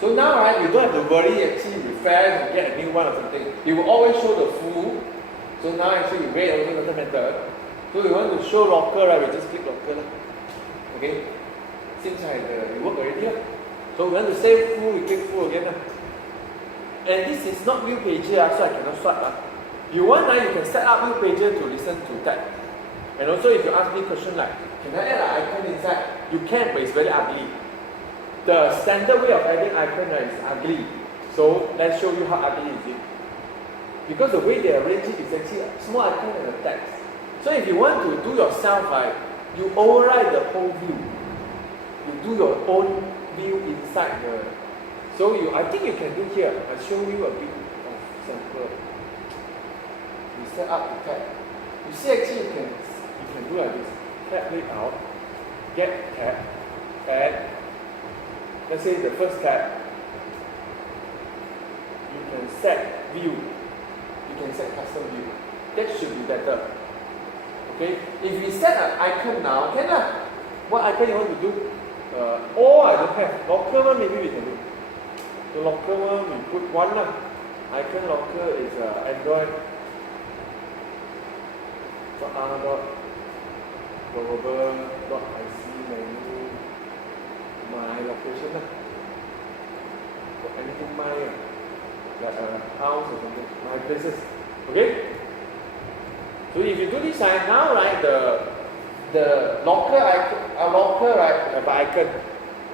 So now, right, you don't have to worry actually refresh and get a new one or something. It will always show the full. So now actually red also doesn't matter. So we want to show locker, right? We just click locker. Okay? Seems like it worked already. So we want to save full, we click full again. And this is not view pager, so I cannot swipe. You want, you can set up view pager to listen to that. And also if you ask me a question like, can I add an icon inside? You can, but it's very ugly. The standard way of adding icon is ugly. So let's show you how ugly is it. Because the way they arrange it is actually a small icon and a text. So if you want to do yourself, right, you override the whole view. You do your own view inside the. So I think you can do here. I'll show you a bit of sample. You set up the tab. You see actually you can do like this. Tab layout, get tab, add. Let's say the first tab. You can set view. You can set custom view. That should be better. Okay? If we set an icon now, can lah. What icon you want to do? I don't have. Locker one maybe we can do. The locker one we put one lah. Icon locker is Android. .r.global.ic menu my location lah. For anything my like a house or something. My places. Okay? So if you do this now, right, the locker icon, icon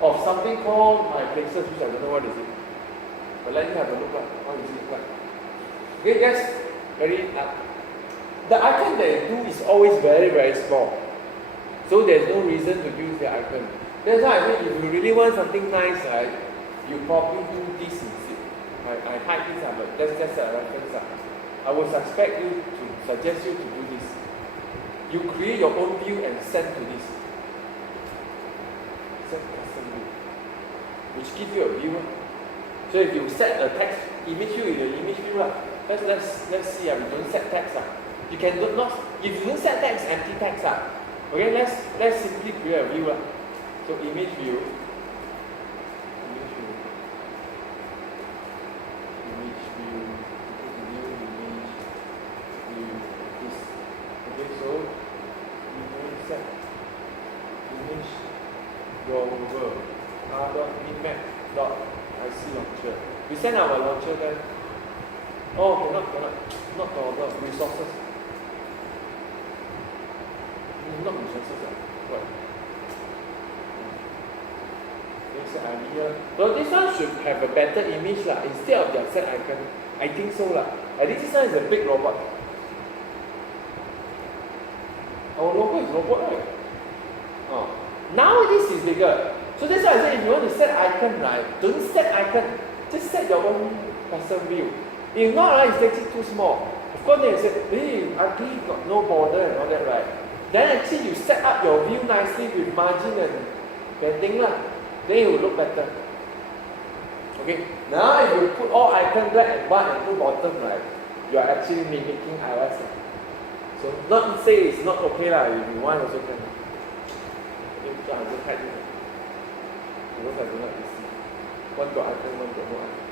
of something called my places, which I don't know what is it. But let me have a look at how is it look like. Okay, yes, very the icon they do is always very, very small. So there's no reason to use the icon. That's why I think if you really want something nice, right, you probably do this instead. I hide this, but that's just a reference. I would suggest you to do this. You create your own view and send to this. Set custom view, which gives you a view. So if you set a text image view in the image view, let's see. We don't set text. You can not. If you don't set text, empty text. Okay, let's simply create a view. So image view. We send our launcher there. Oh, not the resources. Not resources. What? Set idea. So this one should have a better image instead of their set icon. I think so I think this one is a big robot. Our logo is robot, right? Oh. Now this is bigger. So that's why I said if you want to set icon, right, don't set icon. Just set your own custom view. If not, it's actually too small. Of course, they said, hey, ugly, got no border and all that, right? Then actually you set up your view nicely with margin and padding, then it will look better. Okay, now if you put all icon black and white and blue bottom, right, you are actually mimicking iOS. So not say it's not okay, if you want also can. Okay, so I'll just hide it. Because I do not see. One got icon, one got no icon.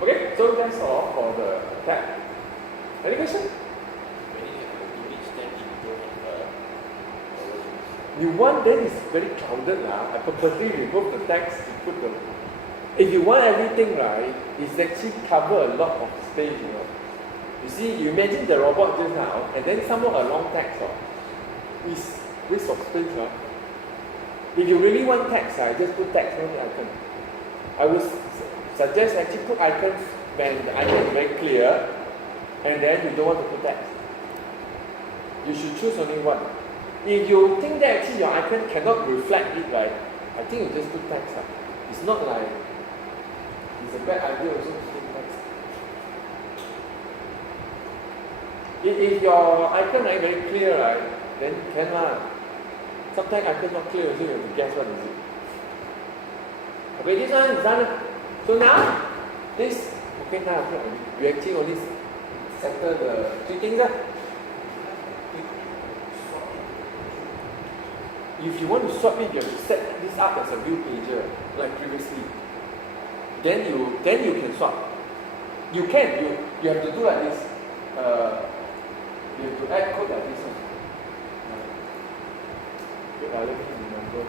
Okay, so that's all for the tab. Any question? You want, then it's very crowded. I purposely remove the text to put the. If you want everything, right, it's actually cover a lot of space, You see, you imagine the robot just now, and then somewhat a long text, is waste of space, If you really want text, just put text on the icon. I would suggest actually put icons when the icon is very clear, and then you don't want to put text. You should choose only one. If you think that actually your icon cannot reflect it, right, I think you just put text. It's not like it's a bad idea also to put text. If your icon is very clear, right, then can Sometimes icon not clear, so you have to guess what is it. Okay, this one is done. So now, this, okay, now we actually only settle the three things. If you want to swap it, you have to set this up as a view pager, like previously. then you can swap. You have to do like this. You have to add code like this one. Wait, let me remember.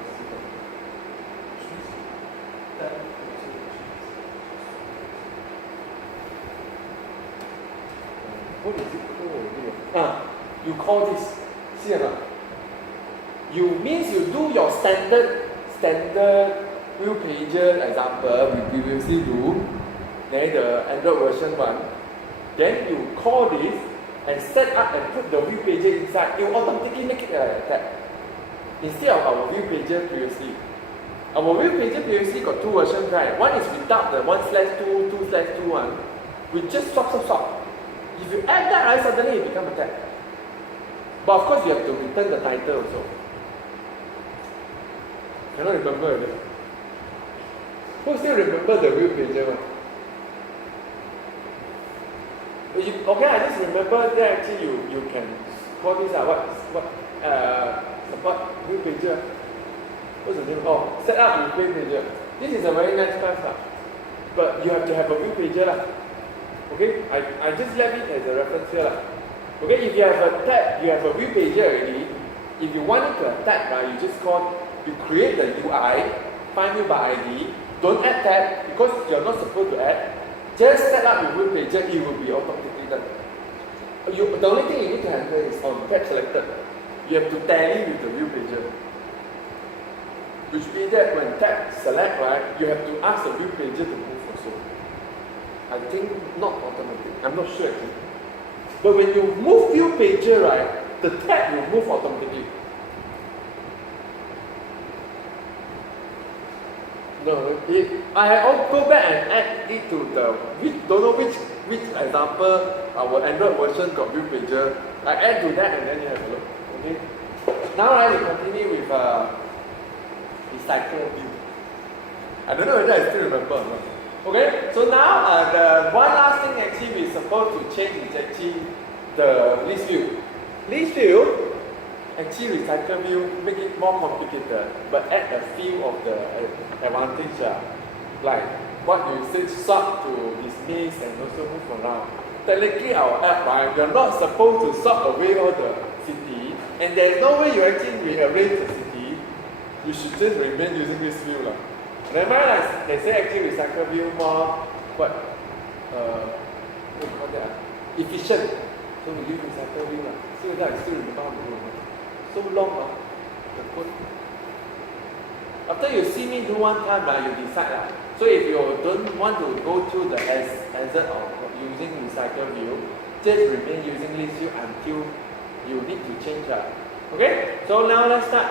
What is it called? You call this. See or not? You means you do your standard view pager example we previously do. Then the Android version one. Then you call this and set up and put the view pager inside. It will automatically make it a tab. Instead of our view pager previously. Our view pager previously got two versions, right? One is without the 1/2, 2/2 one. We just swap. If you add that, right, suddenly it becomes a tab. But of course you have to return the title also. Cannot remember it. Who still remember the view pager one? Okay, I just remember that actually you can call this support view pager. What's the name? Oh, set up with view pager. This is a very nice class, but you have to have a view pager. Okay, I just left it as a reference here. Okay, if you have a tab, you have a view pager already. If you want it to attack, right, you just create the UI, find view by ID, don't add tab because you're not supposed to add. Just set up your view pager, it will be automatically done. The only thing you need to handle is on tab selected. You have to tally with the view pager. Which means that when tab select, right, you have to ask the view pager to move also. I think not automatic. I'm not sure actually. But when you move view pager, right, the tab will move automatically. No, I'll go back and add it to don't know which example our Android version got view pager. I add to that and then you have a look. Okay. Now we continue with recycle view. I don't know whether I still remember or not. Okay, so now the one last thing actually we're supposed to change is actually the list view. List view, actually recycle view, make it more complicated, but add a few of the advantage, like what you say, sort to dismiss and also move around. Technically our app, right, you're not supposed to sort away all the city, and there's no way you actually rearrange the city. You should just remain using this view. Remember, like they say actually recycle view more what do you call that? Efficient. So we use recycle view. See whether I still remember how to do it. So long, the code. After you see me do one time, you decide. So if you don't want to go through the hazard of using recycle view, just remain using list view until you need to change. Okay? So now let's start.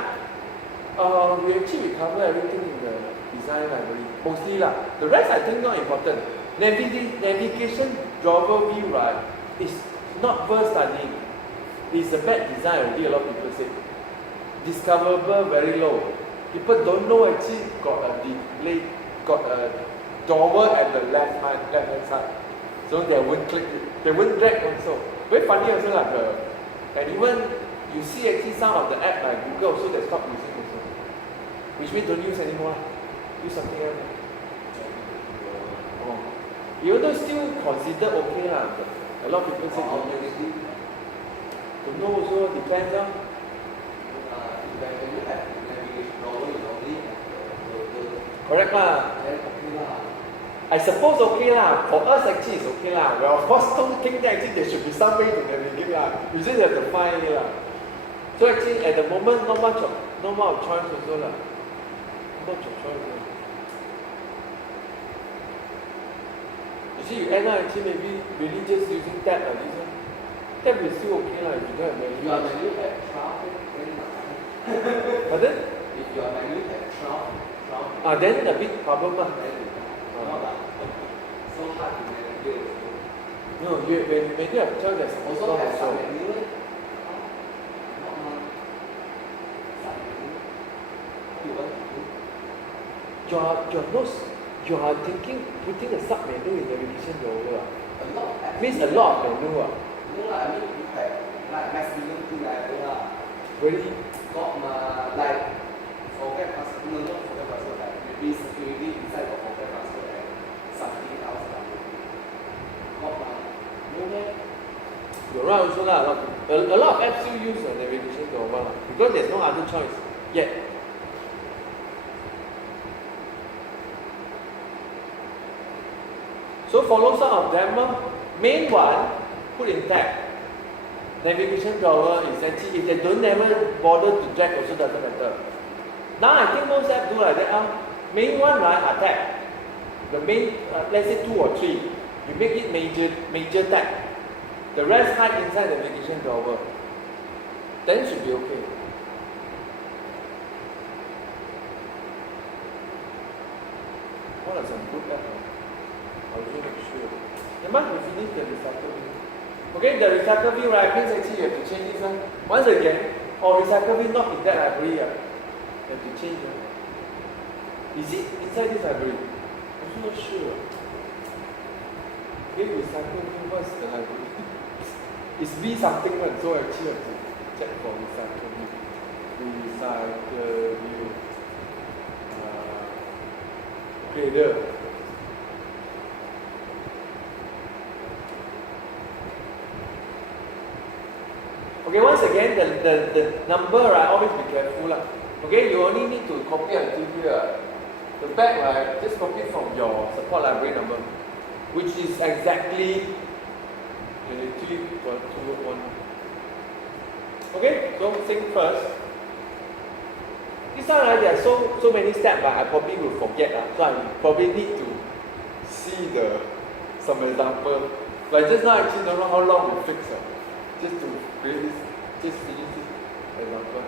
We actually cover everything in the design library, mostly The rest I think not important. Navigation driver view, right, is not worth studying. It's a bad design already, a lot of people say. Discoverable very low. People don't know actually got a drawer at the left hand side. So they won't click it. They won't drag also. Very funny also and even you see actually some of the app like Google also they stop using also. Which means don't use anymore. Use something else. Even though still considered okay but a lot of people say don't know also depends on. Correct I suppose okay For us actually it's okay Well of course don't think that actually there should be some way to navigate You just have to find it So actually at the moment not much of choice also Not much of choice. You see you end up actually maybe really just using tab like this one. Tab is still okay if you don't have menu. You are manually at 12. But then? If you are manually at 12. Then a big problem So hard to navigate. No, when you have 12 there's also have some manual. You are thinking putting a sub menu in navigation drawer. Means a lot of menu. No, I mean you have like maximum 2 level. Really? Got like forget password, not forget password, like maybe security inside of forget password. something else about it. Not like, no meh? You're right also lah. A lot of apps still use navigation toolbar lah, because there's no other choice yet. So follow some of them. Main one, put in tag. Navigation drawer is actually, if they don't never bother to drag, also doesn't matter. Now I think most apps do like that. Main one right are tag. The main, let's say 2 or 3, you make it major tag. The rest hide inside the navigation drawer. Then should be okay. What are some good apps? I'll just make sure. Remember we finish the recycle view. Okay, the recycle view right means actually you have to change this one. Once again, recycle view not in that library. You have to change it. Is it inside this library? I'm not sure. Okay, recycle view, what's the library? It's V something one, so actually I have to check for recycle view. Recycle view. Okay, there. Okay, once again, the number, right, always be careful. Okay, you only need to copy until here. The back, right, just copy from your support library number, which is exactly 23.201. Okay, so think first. This one, right, there are so many steps, but I probably will forget. So I probably need to see some example. Like just now, I actually don't know how long we fix it. Just to create this, just finish this example.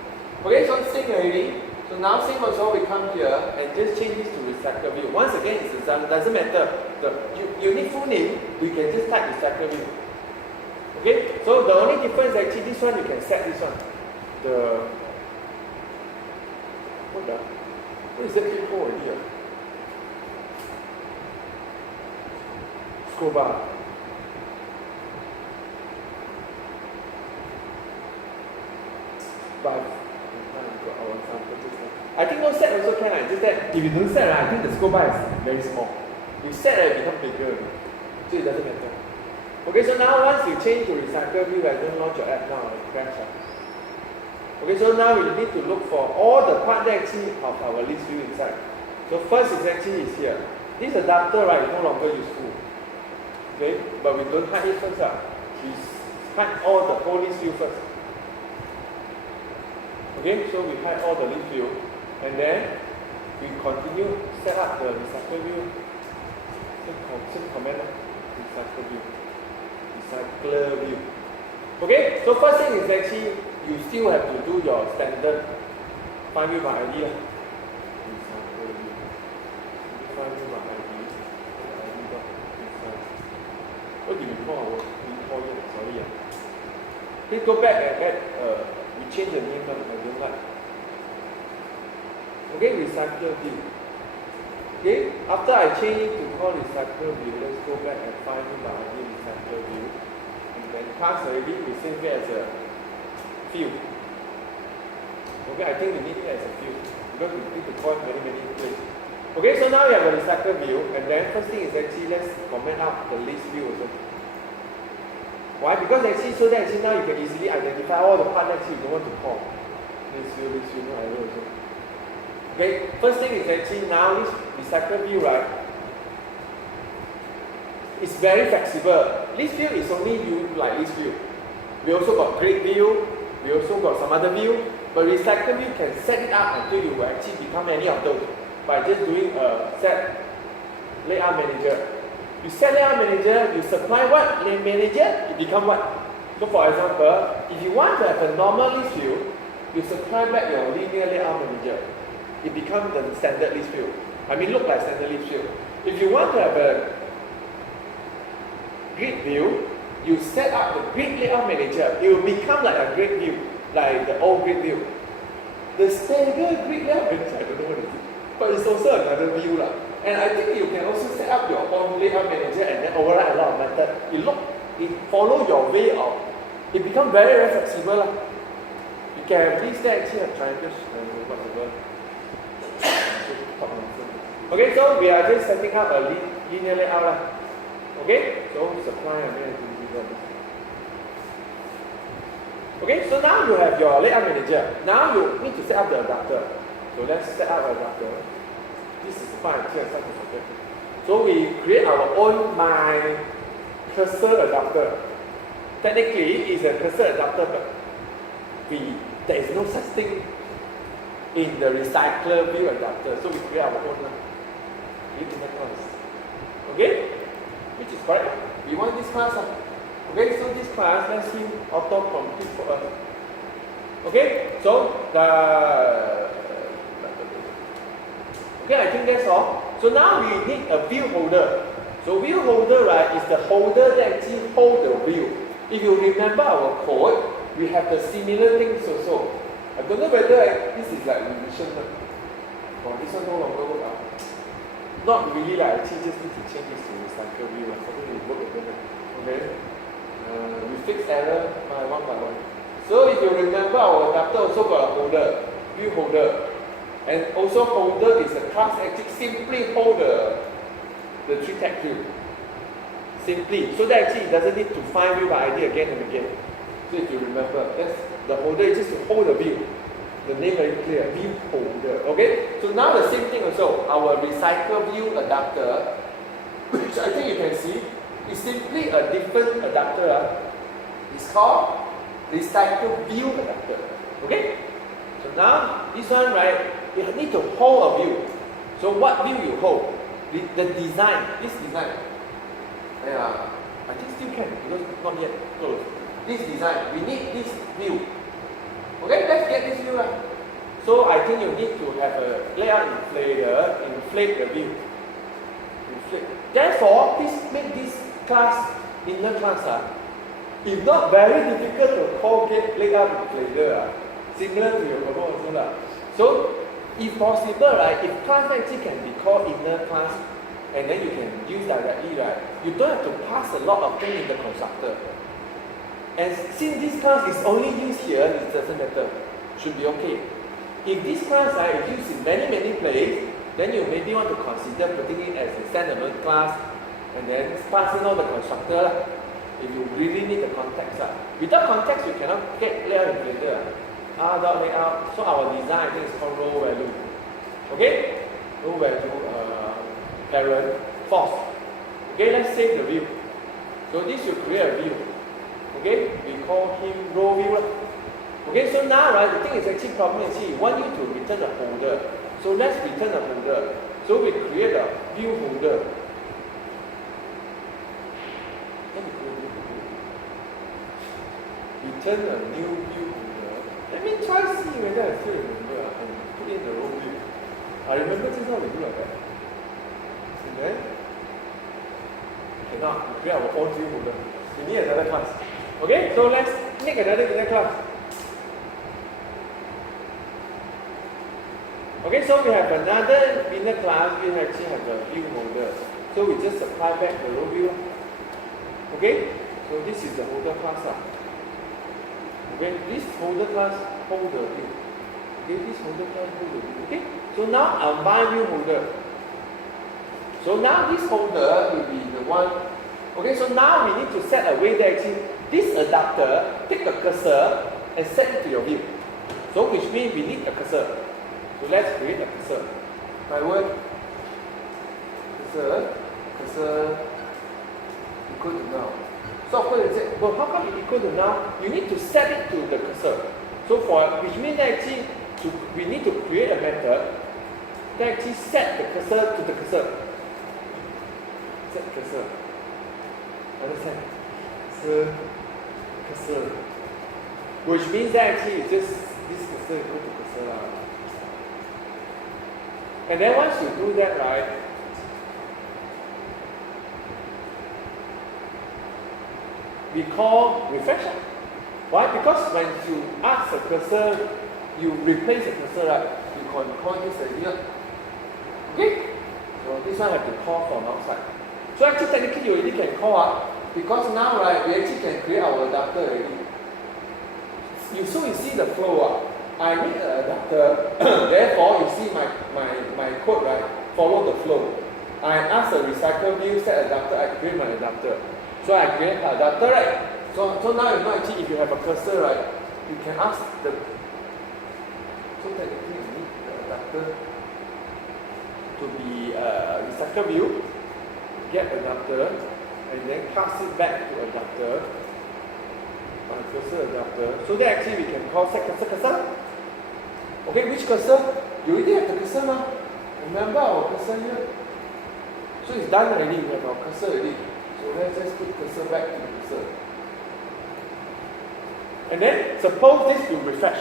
Okay, so sync already. So now sync also, we come here and just change this to recycle view. Once again, it doesn't matter. You need full name, we can just type recycle view. Okay, so the only difference actually this one you can set this one. What is that click hold already? Scroll bar. But I think no set also can. Just that if you don't set, I think the scroll bar is very small. You set it become bigger, so it doesn't matter. Okay, so now once you change to recycle view, I don't launch your app now, it crash. Okay, so now we need to look for all the part that actually of our list view inside. So first is actually is here. This adapter, right, is no longer useful. Okay, but we don't hide it first. We hide all the whole list view first. Okay, so we hide all the list view, and then we continue set up the recycle view. Same command, recycle view, recycler view. Okay, so first thing is actually you still have to do your standard find view by ID. Recycle view. Find view by ID. What did we call it? Sorry. Please go back and add. We change the name, I don't like. Okay, recycler view. Okay, after I change it to call recycler view, let's go back and find it by ID recycler view. And then pass already, we save it as a field. Okay, I think we need it as a field because we need to call it many places. Okay, so now we have a recycler view, and then first thing is actually let's comment out the list view also. Why? Because actually, so that actually now you can easily identify all the parts that you don't want to call. List view, no error also. Okay, first thing is actually now this recycle view, right? It's very flexible. List view is only used like list view. We also got grid view, we also got some other view, but recycle view can set it up until you actually become any of those by just doing a set layout manager. You set layout manager, you supply what? Layout manager, it become what? So for example, if you want to have a normal list view, you supply back your linear layout manager. It becomes the standard list view. I mean, look like standard list view. If you want to have a grid view, you set up the grid layout manager. It will become like a grid view, like the old grid view. The standard grid layout manager, I don't know what it is, but it's also another view. And I think you can also set up your own layout manager and then override a lot of methods. It follow your way of, it becomes very, very flexible. You can have this that actually have triangles, whatever. Okay, so we are just setting up a linear layout lah. Okay, so supply and then okay, so now you have your layout manager. Now you need to set up the adapter. So let's set up an adapter. This is fine. So we create our own my cursor adapter. Technically, it's a cursor adapter, but there is no such thing in the recycler view adapter. So we create our own. Okay, which is correct. We want this class. Okay, so this class, let's see auto complete for us. Okay, so I think that's all. So now we need a view holder. So view holder, right, is the holder that actually hold the view. If you remember our code, we have the similar things also. I don't know whether this is like revision. Oh, this one no longer work. Not really like actually just need to change this to recycle view. Something will work again. Okay. We fix error by one. So if you remember, our adapter also got a holder, view holder, and also holder is a class actually simply hold the tree tag view. Simply, so that actually it doesn't need to find view by ID again and again. So if you remember, that's the holder is just to hold the view. The name very clear, view holder. Okay. So now the same thing also, our recycle view adapter, which I think you can see. It's simply a different adapter. It's called recycle view adapter. Okay? So now this one, right, you need to hold a view. So what view you hold? The design, this design. Yeah, I think still can because not yet closed. This design, we need this view. Okay, let's get this view. So I think you need to have a layout inflator, inflate the view. Inflate. Therefore, please make this class, inner class, it's not very difficult to call get layout inflator. Similar to your program also. So, if possible, right, if class actually can be called inner class, and then you can use directly, right, you don't have to pass a lot of things in the constructor. And since this class is only used here, it doesn't matter. Should be okay. If this class is used in many places, then you maybe want to consider putting it as a standalone class and then passing on the constructor if you really need the context. Without context, you cannot get layout inflator. R.layout. So our design, I think, is called row value. Okay? Row value parent false. Okay, let's save the view. So this will create a view. Okay, we call him row view. Okay, so now, right, the thing is actually problem is we want you to return a holder. So let's return a holder. So we create a view holder. Return a new view holder. Let me try to see whether I still remember and put in the row view. I remember just how we do like that. And then cannot, we create our own view holder. We need another class. Okay, so let's make another class. Okay, so we have another inner class, we actually have a view holder. So we just apply back the row view. Okay, so this is the holder class. Okay, this holder class hold the view. Okay, this holder class hold the view. Okay, so now our my view holder. So now this holder will be the one. Okay, so now we need to set a way that actually this adapter take a cursor and set it to your view. So which means we need a cursor. So let's create a cursor. My word, cursor equal to now. So of course you say, well, how come it equal to now? You need to set it to the cursor. So for which means that actually we need to create a method that actually set the cursor to the cursor. Set cursor. Understand? Cursor. Which means that actually it's just this cursor equal to cursor. And then once you do that, right, we call refresh. Why? Because when you ask the cursor, you replace the cursor, right, you can call this here. Okay? So this one I have to call from outside. So actually technically you already can call because now, right, we actually can create our adapter already. So you see the flow. I need an adapter. Therefore, you see my code, right? follow the flow. I ask the recycle view set adapter, I create my adapter. So I create an adapter, right? So now you know actually if you have a cursor, right, you can ask the, so technically you need the adapter to be recycle view, get adapter, and then pass it back to adapter, my cursor adapter. So that actually we can call set cursor. Okay, which cursor? You already have the cursor now. Remember our cursor here? So it's done already, we have our cursor already. So let's just put cursor back to the cursor. And then suppose this will refresh.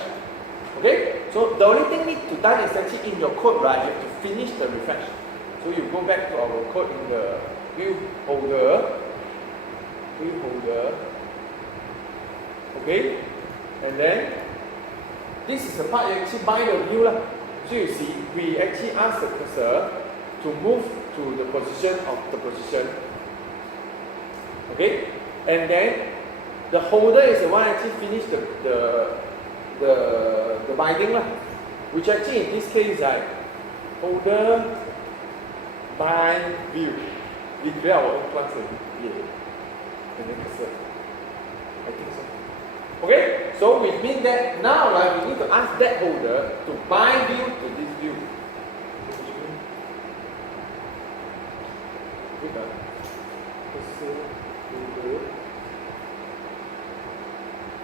Okay? So the only thing need to done is actually in your code, right? You have to finish the refresh. So you go back to our code in the view holder. Okay? And then this is the part you actually bind the view lah. So you see, we actually ask the cursor to move to the position of the position. Okay? And then the holder is the one actually finish the binding lah. Which actually in this case, right, holder bind view. We create our own class and then cursor. I think so. Okay? So we mean that now, right, we need to ask that holder to bind view to this view.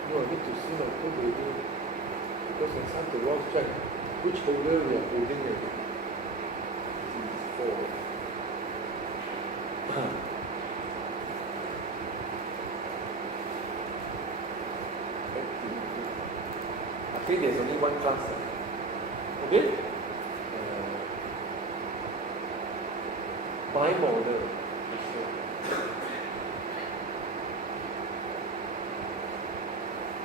No, I need to see my code already. Because I start to wrong check which holder we are holding it. 4. I think there's only one class. Okay? By model.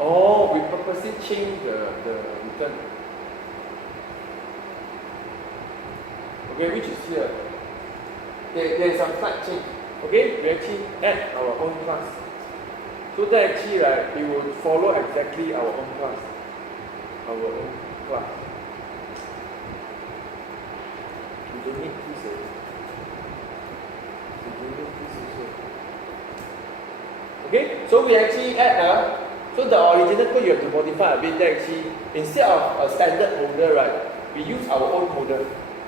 Oh, we purposely change the return. Okay, which is here. There is some slight change. Okay, we actually add our own class. So that actually, right, it will follow exactly our own class. Our own class. We don't need this. We don't need this also. Okay, so we actually add so the original code you have to modify a bit. That actually, instead of a standard holder, right, we use our own holder,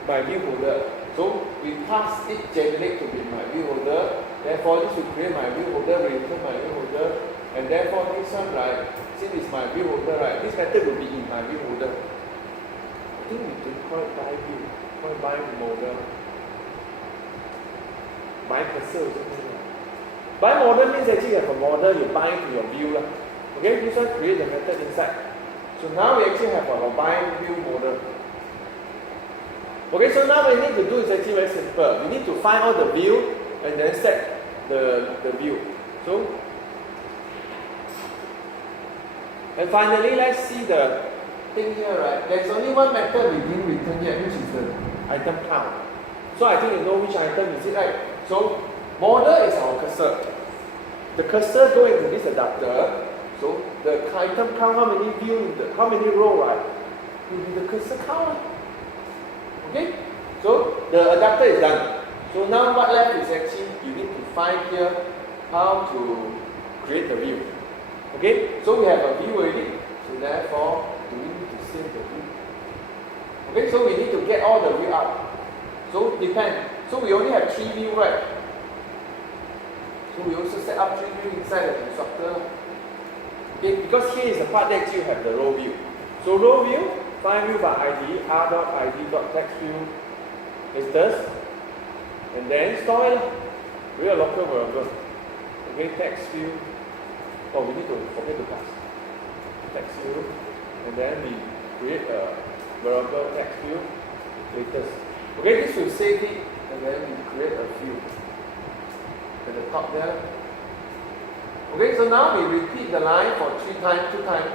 my view holder. So we pass it generate to be my view holder. Therefore, this will create my view holder, we return my view holder, and therefore this one, right, since it's my view holder, right, this method will be in my view holder. I think we don't call it by view, call it by model. By cursor or something. By model means actually you have a model, you bind to your view. Okay, this one create the method inside. So now we actually have our bind view model. Okay, so now what we need to do is actually very simple. We need to find all the view and then set the view. So, and finally, let's see the thing here, right? There's only one method we didn't return yet, which is the item count. So I think you know which item is it, right? So, model is our cursor. The cursor go into this adapter. So the item count, how many view, how many row, right? Will be the cursor count. Okay? So the adapter is done. So now what left is actually you need to find here how to create the view. Okay? So we have a view already. So therefore, we need to save the view. Okay? So we need to get all the view up. So depend. So we only have 3 view, right? So we also set up 3 view inside the constructor. Okay, because here is the part that you have the row view. So row view, find view by ID, r.id.text view, latest, and then store it. We are local variable. Okay, text view. Oh, we need to forget to pass. Text view, and then we create a variable text view, latest. Okay, this will save it, and then we create a view at the top there. Okay, so now we repeat the line for 2 times.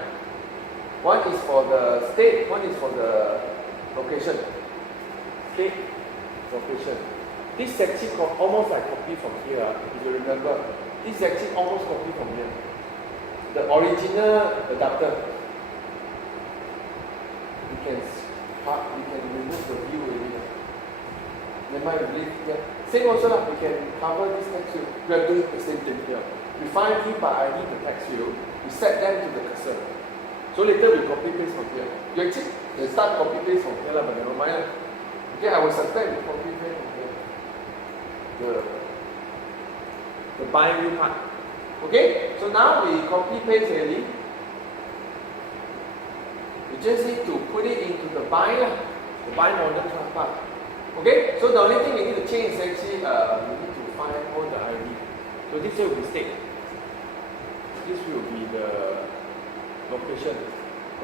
One is for the state, one is for the location. State, location. This is actually almost like copy from here, if you remember. This is actually almost copy from here. The original adapter. We can remove the view already. Never mind, we leave here. Same also lah, we can cover this text field. We are doing the same thing here. We find view by ID the text field, we set them to the cursor. So later we copy paste from here. You actually start copy paste from here lah, but never mind. Okay, I will subtract the copy paste from here. The bind view part. Okay, so now we copy paste already. We just need to put it into the bind lah, the bind model class part. Okay, so the only thing we need to change is actually we need to find all the ID. So this will be state. This will be the location.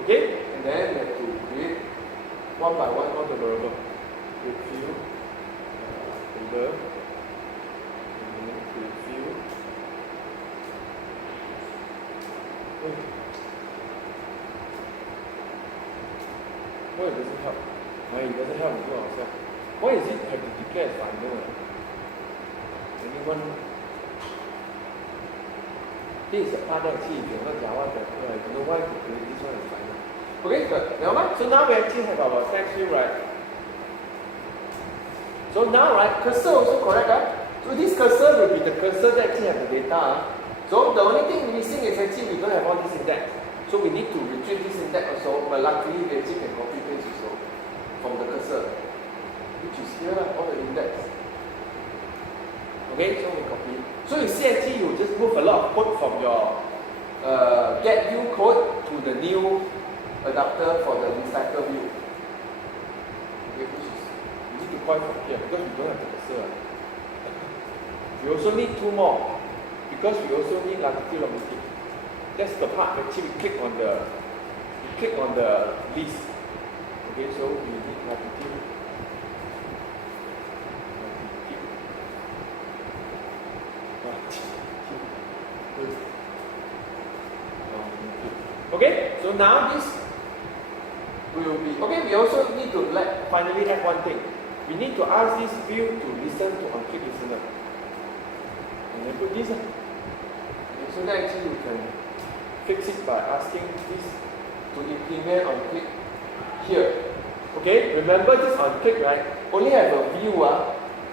Okay, and then we have to create one by one all the variable. Create field, folder, and then create field. Why it doesn't help? Why it doesn't help to do ourselves? Why is it have to declare as final? Anyone? This is the part that actually if you're not Java developer, I don't know why to create this one as final. Okay, good. Never mind. So now we actually have our text field, right? So now, right, cursor also correct, right? So this cursor will be the cursor that actually has the data. So the only thing missing is actually we don't have all this index. So we need to retrieve this index also, but luckily we actually can copy paste also from the cursor, which is here, all the index. Okay, so we copy. So you see actually you just move a lot of code from your get view code to the new adapter for the recycle view. Okay, which is, you need to point from here because we don't have the cursor. We also need two more because we also need latitude longitude. That's the part actually we click on the list. Okay, so we need latitude. Okay, so now this will be okay. We also need to finally add one thing. We need to ask this view to listen to on-click listener. And then put this. Okay, so that actually you can fix it by asking this to implement on-click here. Okay, remember this on-click, right? Only have a view.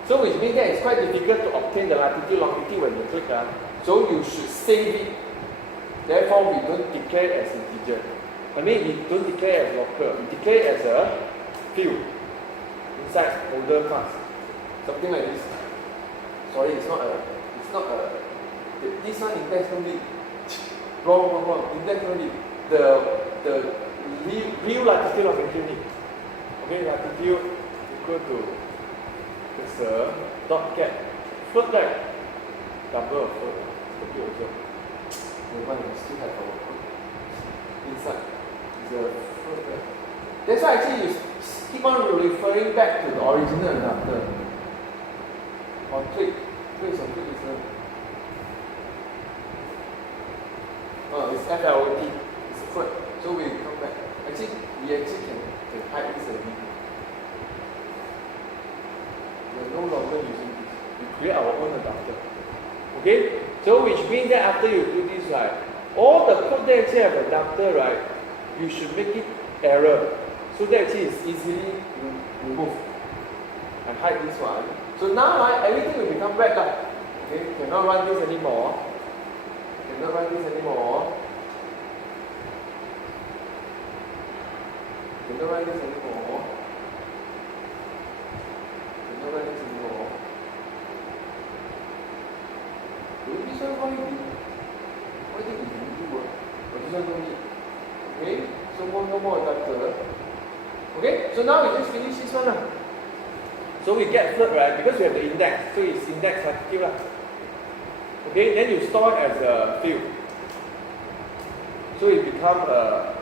So which means that it's quite difficult to obtain the latitude longitude when you click. So you should save it. Therefore, we don't declare it as integer. I mean, we don't declare it as local. We declare it as a field inside folder class. Something like this. Sorry, it's not a. This one index no need. Wrong. Index no need. The real latitude longitude need. Okay, latitude equal to cursor dot get float right. Double of float. Okay, also. We still have our code inside. Is a float right. That's why actually you keep on referring back to the original adapter. On click. Where is on click listener? Oh, it's FLOT. It's a float. So we come back. Actually, we actually can hide this already. We are no longer using this. We create our own adapter. Okay? So which means that after you do this, right, all the code that actually have adapter, right, you should make it error. So that actually is easily removed. And hide this one. So now, right, everything will become red. Okay? Cannot run this anymore. Cannot run this anymore. Cannot run this anymore. Cannot run this anymore. This one why did we do? But this one don't need. Okay? So no more adapter. Okay? So now we just finish this one. So we get float, right? Because we have the index. So it's index latitude. Okay? Then you store it as a field. So it becomes a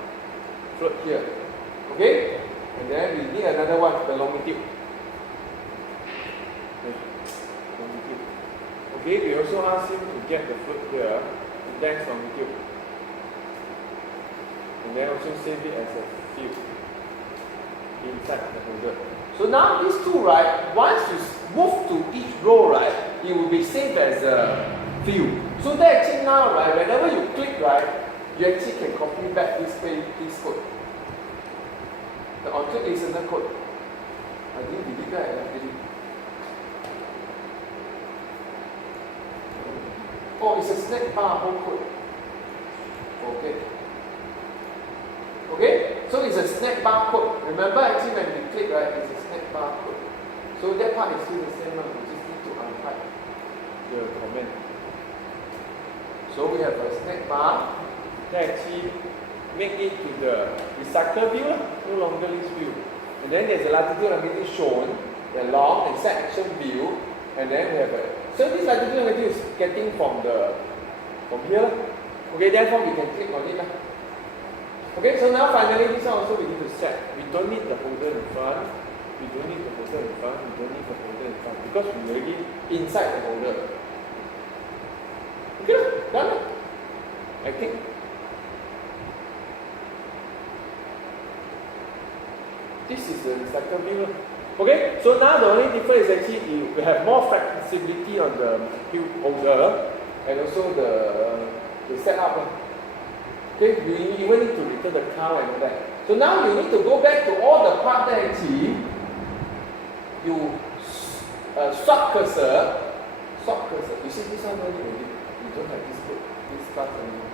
float here. Okay? And then we need another one, the longitude. Longitude. Okay, we also ask him to get the float here, index longitude. And then also save it as a field inside the folder. So now these two, right, once you move to each row, right, it will be saved as a field. So that actually now, right, whenever you click, right, you actually can copy back this code. The on-click listener code. I didn't delete that actually. Oh, it's a snack bar whole code. Okay. Okay? So it's a snack bar code. Remember actually when we click, right, it's a snack bar code. So that part is still the same one. We just need to untype the comment. So we have a snack bar that actually make it to the recycle view, no longer list view. And then there's a latitude and longitude shown, the long and set action view, and then we have a. So this latitude and longitude is getting from here. Okay, therefore we can click on it. Okay, so now finally this one also we need to set. We don't need the holder in front. We don't need the holder in front. We don't need the holder in front because we're already inside the holder. Okay, done. I think. This is the recycle view. Okay, so now the only difference is actually we have more flexibility on the view holder and also the setup. Okay, you even need to return the car and all that. So now you need to go back to all the parts that actually you swap cursor. You see this one already. You don't have this part anymore.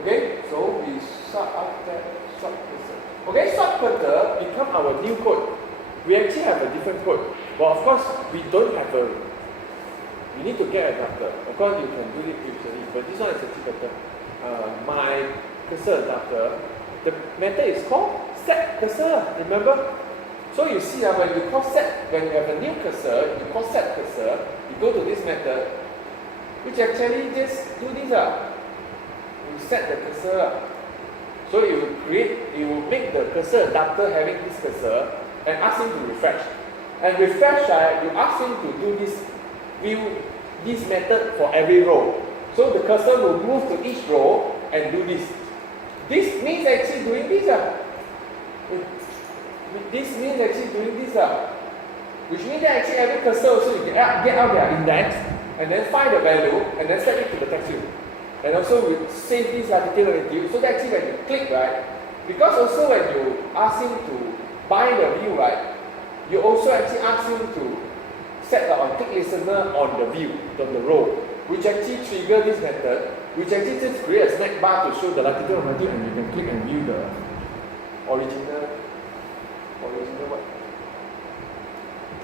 Okay, so we swap up that swap cursor. Okay, swap cursor become our new code. We actually have a different code. But of course, we don't have a. We need to get an adapter. Of course, you can do it usually, but this one is actually better. My cursor adapter. The method is called set cursor. Remember? So you see when you call set, when you have a new cursor, you call set cursor. You go to this method, which actually just do this. You set the cursor. So you will make the cursor adapter having this cursor and ask him to refresh. And refresh, you ask him to do this method for every row. So the cursor will move to each row and do this. This means actually doing this. This means actually doing this. Which means that actually every cursor also you can get out their index and then find the value and then set it to the text field. And also we save this latitude and longitude so that actually when you click, right, because also when you ask him to buy the view, right, you also actually ask him to set the on-click listener on the view, on the row, which actually trigger this method, which actually just create a snack bar to show the latitude and longitude, and you can click and view the original one.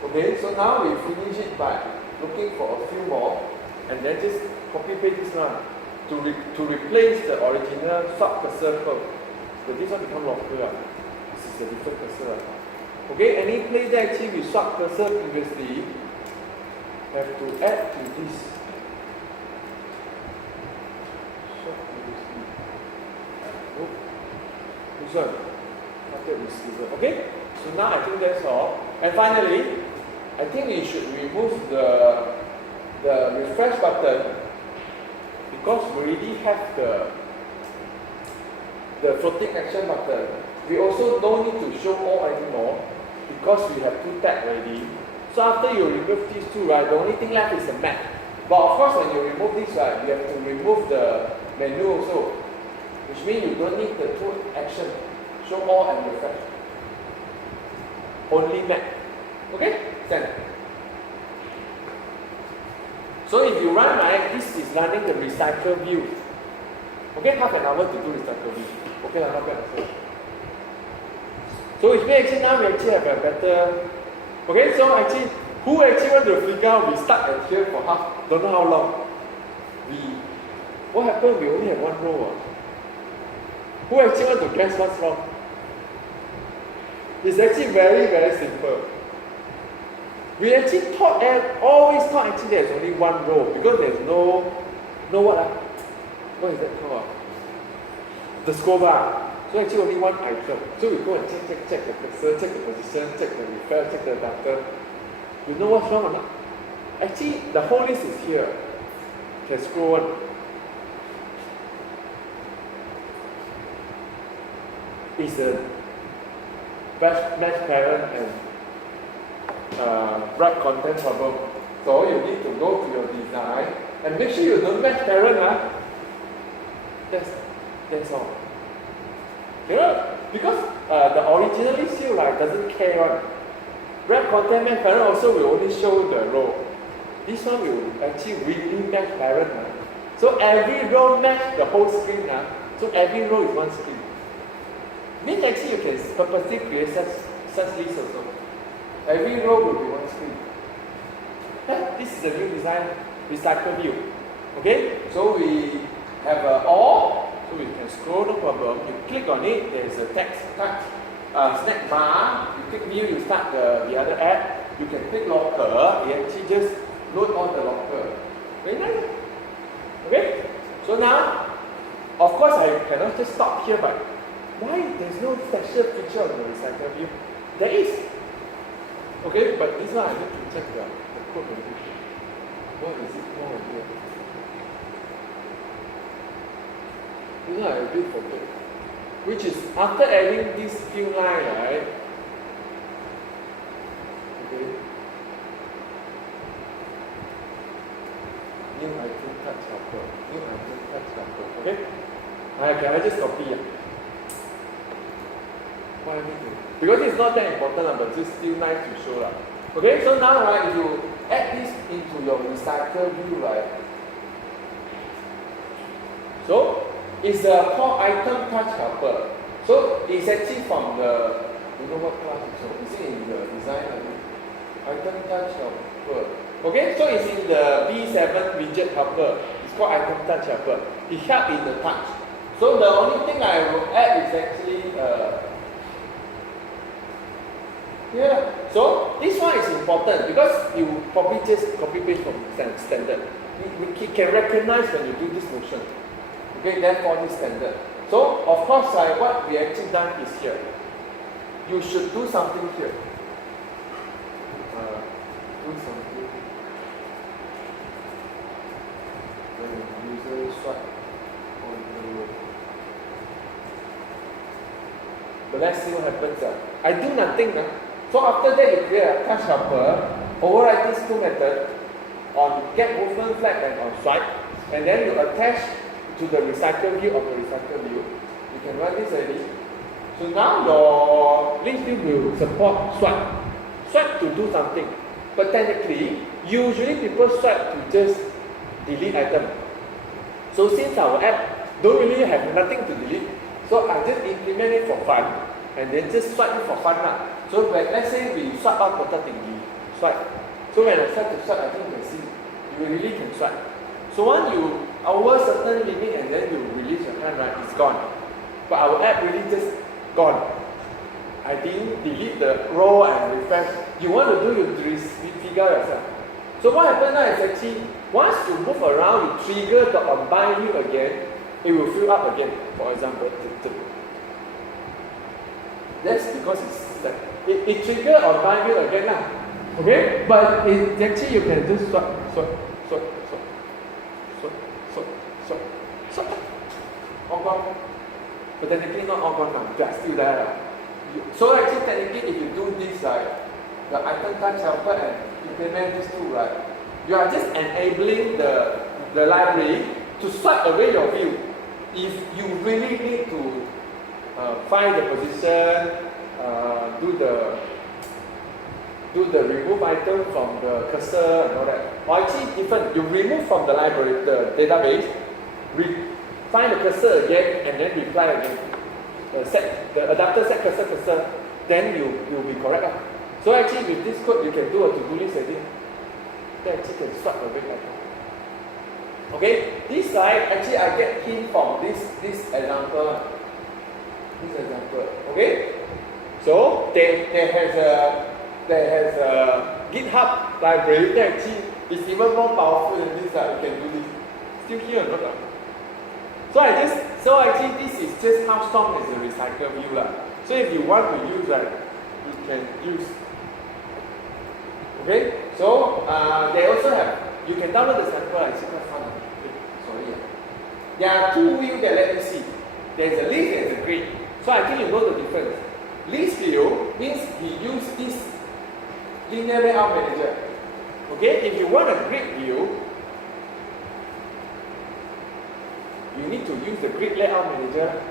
Okay, so now we finish it by looking for a few more, and then just copy paste this one to replace the original swap cursor code. So this one become longer. This is a different cursor. Okay, any place that actually we swap cursor previously have to add to this. Swap previously. Oh, this one. After receiver. Okay, so now I think that's all. And finally, I think we should remove the refresh button because we already have the floating action button. We also don't need to show all anymore because we have two tabs already. So after you remove these two, right, the only thing left is the map. But of course, when you remove this, right, you have to remove the menu also, which means you don't need the two action, show all and refresh. Only map. Okay? Send. So if you run, right, this is running the recycle view. Okay, half an hour to do recycle view. Okay, not bad. So if we actually now we actually have a better. Okay, so actually, who actually want to figure out we stuck at here for don't know how long. What happened? We only have one row. Who actually want to guess what's wrong? It's actually very, very simple. We actually always thought actually there's only one row because there's no what is that called? The scroll bar. So actually only one item. So we go and check the cursor, check the position, check the refresh, check the adapter. You know what's wrong or not? Actually, the whole list is here. Can scroll on. It's the match parent and write content problem. So you need to go to your design and make sure you don't match parent. That's all. Yeah, because the originally seal doesn't care on. Wrap content match parent also will only show the row. This one will actually really match parent. So every row match the whole screen. So every row is one screen. Means actually you can purposely create such list also. Every row will be one screen. This is the new design, recycle view. Okay, so we have all, so we can scroll, no problem. You click on it, there is a text touch, snack bar. You click view, you start the other app. You can click locker, it actually just load on the locker. Very nice. Okay, so now, of course I cannot just stop here, but why there's no special feature on the recycle view? There is. Okay, but this one I need to check the code a bit. What is it more here? This one I a bit forget. Which is after adding this few line, right? Okay. New item touch helper. New item touch helper. Okay? Can I just copy? Why I need to? Because it's not that important, but it's still nice to show. Okay, so now right, if you add this into your recycle view, right? So it's a called item touch helper. So it's actually from the, you know what class it's from? Is it in the design? Item touch helper. Okay, so it's in the B7 widget helper. It's called item touch helper. It helps in the touch. So the only thing I will add is actually yeah. So this one is important because you probably just copy paste from standard. We can recognize when you do this motion. Okay, therefore this standard. So of course, what we actually done is here. You should do something here. Do something. When user swipe on the row. But let's see what happens. I do nothing. So after that, you create a touch helper, override these two methods on get movement flag and on swipe, and then you attach to the recycle view of the recycle view. You can run this already. So now your list view will support swipe. Swipe to do something. But technically, usually people swipe to just delete item. So since our app don't really have nothing to delete, so I just implement it for fun, and then just swipe it for fun. So when, let's say we swipe out Kota Tinggi, swipe. So when I start to swipe, I think you can see, you really can swipe. So once you over certain limit and then you release your hand, right, it's gone. But our app really just gone. I didn't delete the row and refresh. You want to do, you figure yourself. So what happens now is actually, once you move around, you trigger the on bind view again, it will fill up again. For example, that's because it's like, it trigger on bind view again now. Okay? But it actually you can just swap. All gone. But technically not all gone now. They're still there. So actually technically if you do this, right, the item touch helper and implement this tool, right, you are just enabling the library to swipe away your view. If you really need to find the position, do the remove item from the cursor and all that. Or actually different, you remove from the library, the database, find the cursor again and then reply again. The adapter set cursor, then you'll be correct. So actually with this code you can do a to-do list again. Then actually can swipe away like that. Okay, this side actually I get hint from this example. Okay, so there has a GitHub library that actually is even more powerful than this. You can do this. Still here or not? So actually this is just how strong is the recycle view. So if you want to use that, you can use. Okay, so they also have, you can download the sample. It's quite fun. Sorry. There are two views that let me see. There's a list and there's a grid. So I think you know the difference. List view means we use this linear layout manager. Okay, if you want a grid view, you need to use the grid layout manager.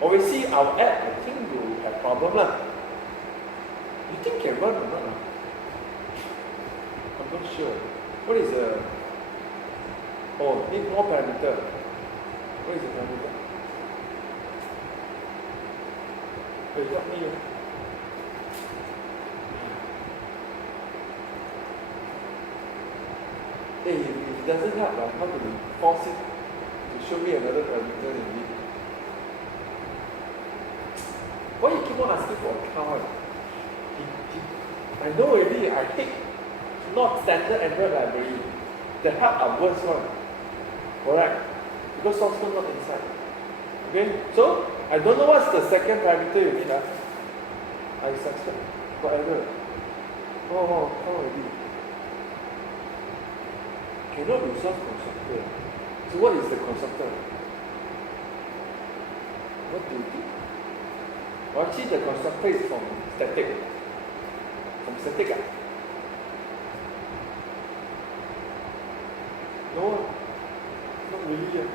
Obviously, our app, I think will have problem lah. You think can run or not? I'm not sure. What is the, oh, need more parameter. What is the parameter? Hey, help me. Hey, if it doesn't help, how to force it to show me another parameter indeed? Why you keep on asking for a count? I know already, I hate not standard Android library. The help are worse one. Correct? Because source code not inside. Okay? So, I don't know what's the second parameter you need. I suspect. Whatever. Oh, how already? Cannot be source constructor. So what is the constructor? What do you think? Well, actually the constructor is from static. From static. No, not really.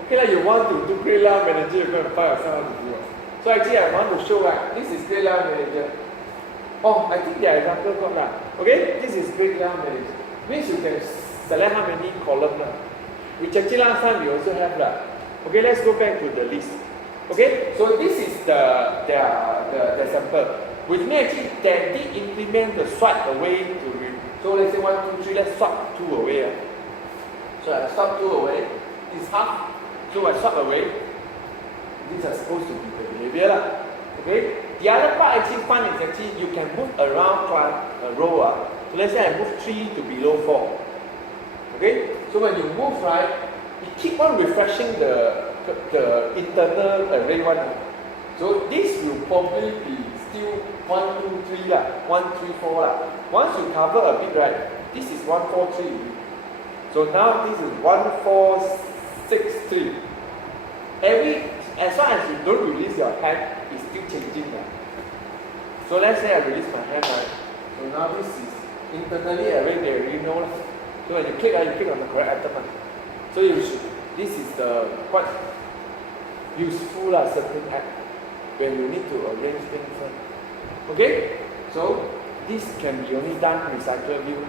Okay, you want to do Grid Layout Manager, you're going to find yourself how to do it. So actually I want to show this is Grid Layout Manager. Oh, I think the example got that. Okay, this is Grid Layout Manager. Means you can select how many columns. Which actually last time we also have that. Okay, let's go back to the list. Okay, so this is the sample. Which means actually they did implement the swipe away to read. So let's say 1, 2, 3, let's swap 2 away. So I swap 2 away. It's half. So I swap away. These are supposed to be the behavior. Okay? The other part actually fun is actually you can move around a row. So let's say I move 3 to below 4. Okay? So when you move right, you keep on refreshing the internal array one. So this will probably be still 1, 2, 3 1, 3, 4 Once you cover a bit right, this is 1, 4, 3. So now this is 1, 4, 6, 3. As long as you don't release your hand, it's still changing. So let's say I release my hand right. So now this is internally array they already know. So when you click on the correct item. So this is the quite useful certain app when you need to arrange things. Okay? So this can be only done with recycle view.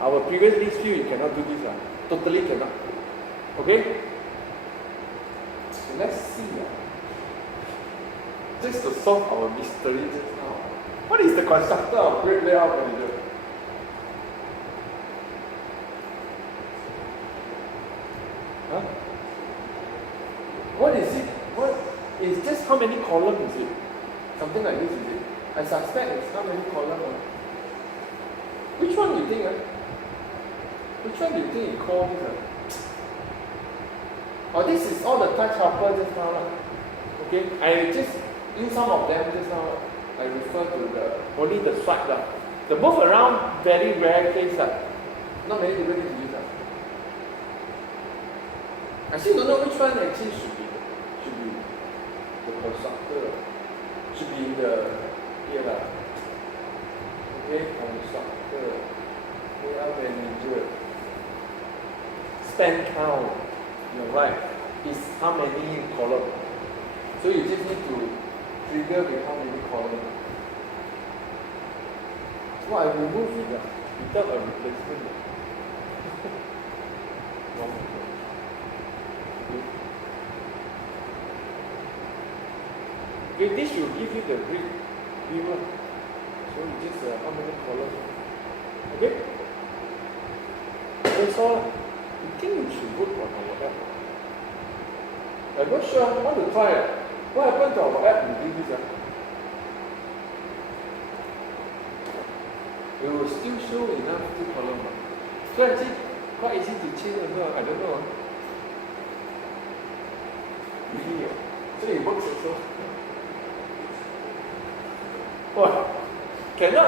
Our previous list view you cannot do this. Totally cannot. Okay? So let's see. Just to solve our mystery just now. What is the constructor of Grid Layout Manager? Huh? What is it? What is just how many columns is it? Something like this is it? I suspect it's how many columns. Which one do you think? Which one do you think you call this? Oh, this is all the touch helper just now. Okay, I just in some of them just now I refer to only the swipe. The move around very rare case. Not many people need to use that. I still don't know which one actually should be the constructor. Should be in the here. Okay, constructor. Layout Manager. Span count. You're right. Is how many columns. So you just need to trigger with how many columns. So I remove it without a replacement. Okay, this will give you the grid viewer. So you just how many columns. Okay? That's all. I think we should work on our app. I'm not sure. I want to try it. What happened to our app when we do this? It will still show enough 2 columns. So actually, quite easy to change as well. I don't know. Really? So it works also. What? Cannot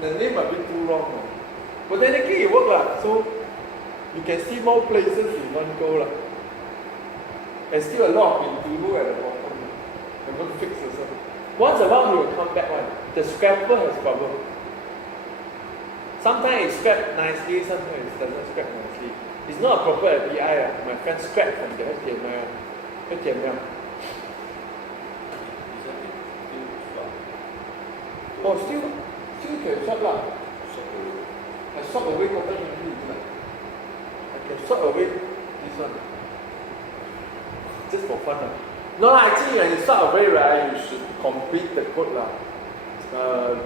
the name a bit too wrong. But technically it works. So you can see more places in one go. There's still a lot of Pintubo at the bottom. I'm going to fix also. Once a while he will come back one. The scraper has problem. Sometimes it scraps nicely, sometimes it doesn't scrap nicely. It's not a proper API. My friend scrapped from the HTML. Oh, still can swap lah. swap away total memory. I can swap away this one. Just for fun. No lah, actually when you swap away, right, you should complete the code lah.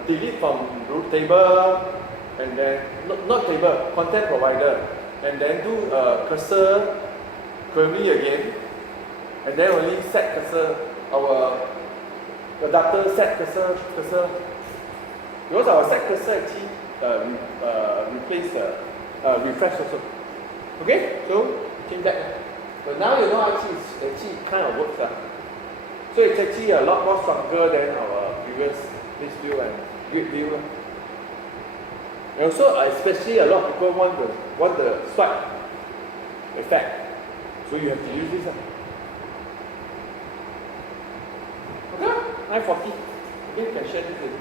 Delete from root table, and then not table, content provider, and then do cursor query again, and then only set cursor, our adapter set cursor, because our set cursor actually replace refresh also. Okay, so change that. But now you know actually kind of works. So it's actually a lot more stronger than our previous list view and grid view. And also, especially a lot of people want the swipe effect. So you have to use this. Okay, 940. Okay, you can share this with you.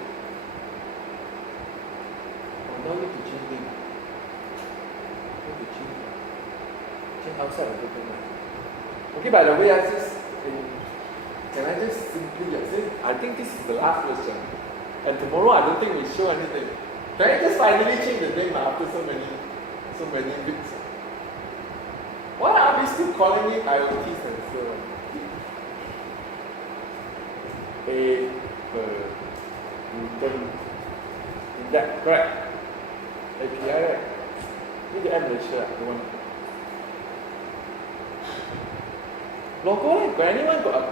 Oh, now need to change things. Need to change outside of the document. Okay, by the way, can I just simply say, I think this is the last question. And tomorrow I don't think we show anything. Can I just finally change the name after so many weeks? Why are we still calling it IoT sensor? In that, correct? API, right? Need to add Malaysia, the one. Logo, got anyone got a